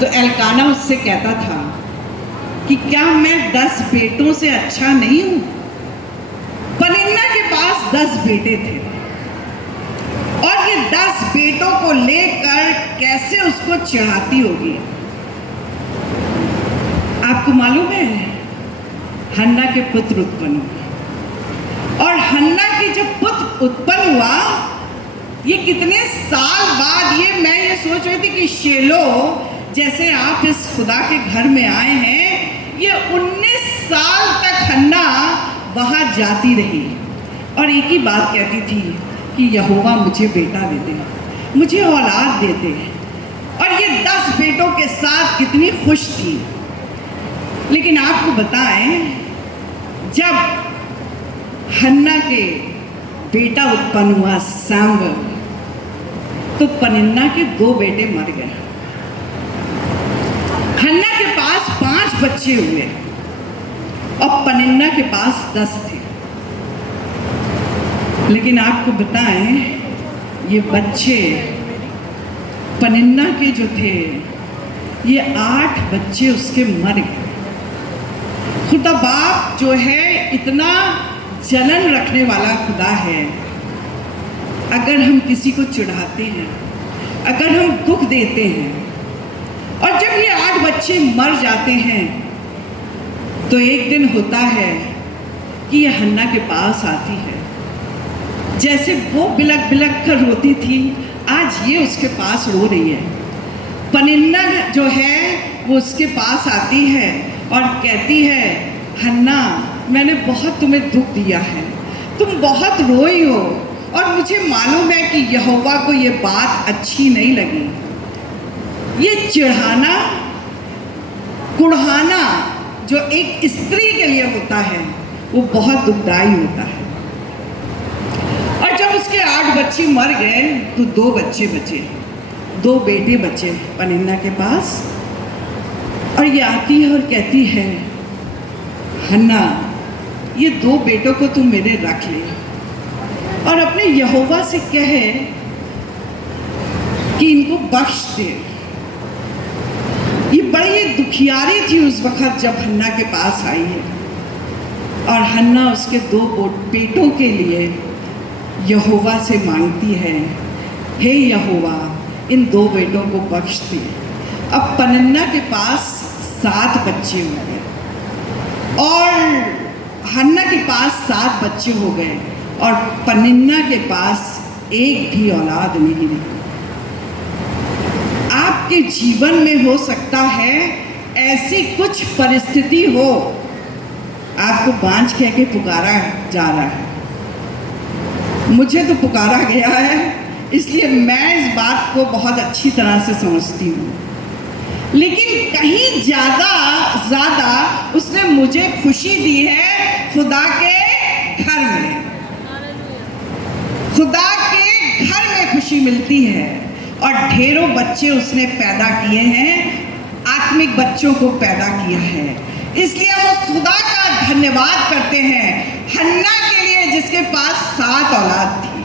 तो एल्काना उससे कहता था कि क्या मैं 10 बेटों से अच्छा नहीं हूं? पनिन्ना के पास 10 बेटे थे और ये 10 बेटों को लेकर कैसे उसको चिढ़ाती होगी। आपको मालूम है, हन्ना के पुत्र उत्पन्न हुए और हन्ना की जब पुत्र उत्पन्न हुआ, ये कितने साल बाद, ये मैं ये सोच रही थी कि शेलो जैसे आप इस खुदा के घर में आए हैं, ये 19 साल तक हन्ना वहाँ जाती रही और एक ही बात कहती थी कि यहोवा मुझे बेटा दे दे, मुझे औलाद दे दे। और ये 10 बेटों के साथ कितनी खुश थी। लेकिन आपको बताएं, जब हन्ना के बेटा उत्पन्न हुआ सैमुएल, तो पनिन्ना के 2 बेटे मर गए। हन्ना के पास 5 बच्चे हुए और पनिन्ना के पास 10 थे। लेकिन आपको बताएं, ये बच्चे पनिन्ना के जो थे, ये 8 बच्चे उसके मर गए। खुदा बाप जो है इतना जलन रखने वाला खुदा है। अगर हम किसी को चिढ़ाते हैं, अगर हम दुख देते हैं और जब ये 8 बच्चे मर जाते हैं, तो एक दिन होता है कि ये हन्ना के पास आती है। जैसे वो बिलक बिलक कर रोती थी, आज ये उसके पास रो रही है। पनिन्ना जो है वो उसके पास आती है और कहती है, हन्ना, मैंने बहुत तुम्हें दुख दिया है, तुम बहुत रोई हो और मुझे मालूम है कि यहोवा को ये बात अच्छी नहीं लगी। ये चिढ़ाना, कुढ़ाना जो एक स्त्री के लिए होता है, वो बहुत दुखदाई होता है। और जब उसके 8 बच्चे मर गए, तो 2 बच्चे बचे, 2 बेटे बचे पनिन्ना के पास। और ये आती है और कहती है, हन्ना, ये 2 बेटों को तुम मेरे रख ले और अपने यहोवा से कहे कि इनको बख्श दे। ये बड़ी दुखियारी थी उस वक्त जब हन्ना के पास आई है और हन्ना उसके 2 बेटों के लिए यहोवा से मांगती है, हे यहोवा, इन 2 बेटों को बख्श दे। अब पनिन्ना के पास 7 बच्चे हो गए और हन्ना के पास 7 बच्चे हो गए और पनिन्ना के पास एक भी औलाद नहीं रही। आपके जीवन में हो सकता है ऐसी कुछ परिस्थिति हो, आपको बांझ कह के पुकारा जा रहा है। मुझे तो पुकारा गया है, इसलिए मैं इस बात को बहुत अच्छी तरह से समझती हूँ। लेकिन कहीं ज़्यादा उसने मुझे खुशी दी है खुदा के घर में। खुदा के घर में खुशी मिलती है और ढेरों बच्चे उसने पैदा किए हैं, आत्मिक बच्चों को पैदा किया है। इसलिए हम उस खुदा का धन्यवाद करते हैं, हन्ना के लिए जिसके पास 7 औलाद थी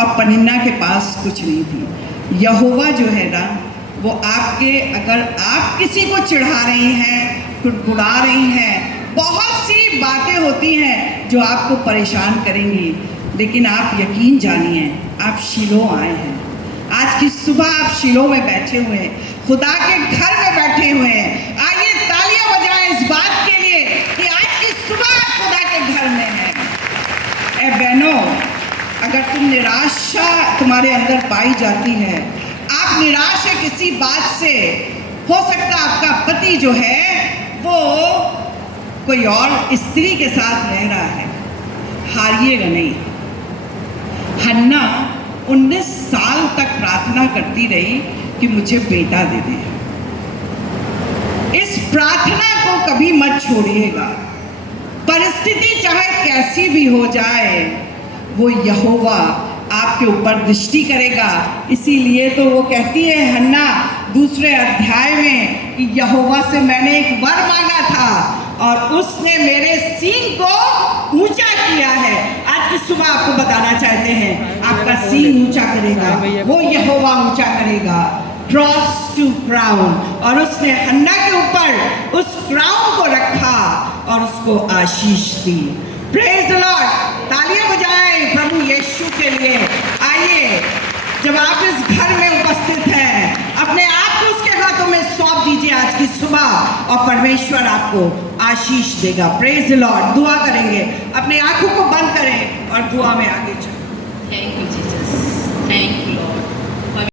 और पनिन्ना के पास कुछ नहीं थी। यहोवा जो है ना, वो आपके, अगर आप किसी को चिढ़ा रही हैं, कुड़कुड़ा रही हैं, बहुत सी बातें होती हैं जो आपको परेशान करेंगी, लेकिन आप यकीन जानिए, आप शीलो आए हैं। आज की सुबह आप शीलो में बैठे हुए हैं, खुदा के घर में बैठे हुए हैं। आइए तालियां बजाएं इस बात के लिए कि आज की सुबह खुदा के घर में है। ए बहनों, अगर तुम निराशा तुम्हारे अंदर पाई जाती है, आप निराश है किसी बात से, हो सकता आपका पति जो है वो कोई और स्त्री के साथ रह रहा है, हारिएगा नहीं। हन्ना 19 साल तक प्रार्थना करती रही कि मुझे बेटा दे दे। इस प्रार्थना को कभी मत छोड़िएगा। परिस्थिति चाहे कैसी भी हो जाए, वो यहोवा आपके ऊपर दृष्टि करेगा। इसीलिए तो वो कहती है हन्ना 2 अध्याय में कि यहोवा से मैंने एक वर मांगा था और उसने मेरे सींग को ऊंचा किया है। आज की सुबह आपको बताना चाहते हैं, आपका सींग ऊंचा करेगा, वो यहोवा ऊंचा करेगा। क्रॉस टू क्राउन, और उसने हन्ना के ऊपर उस क्राउन को रखा और उसको आशीष दी। प्रेज द लॉर्ड, तालियां बजाएं प्रभु यीशु के लिए। आइए, जब आप इस घर में उपस्थित हैं, अपने आप को उसके हाथों में सौंप दीजिए आज की सुबह, और परमेश्वर आपको आशीष देगा। Praise the Lord. दुआ करेंगे, अपने आंखों को बंद करें और दुआ में आगे चलें। Thank you, Jesus. Thank you, Lord.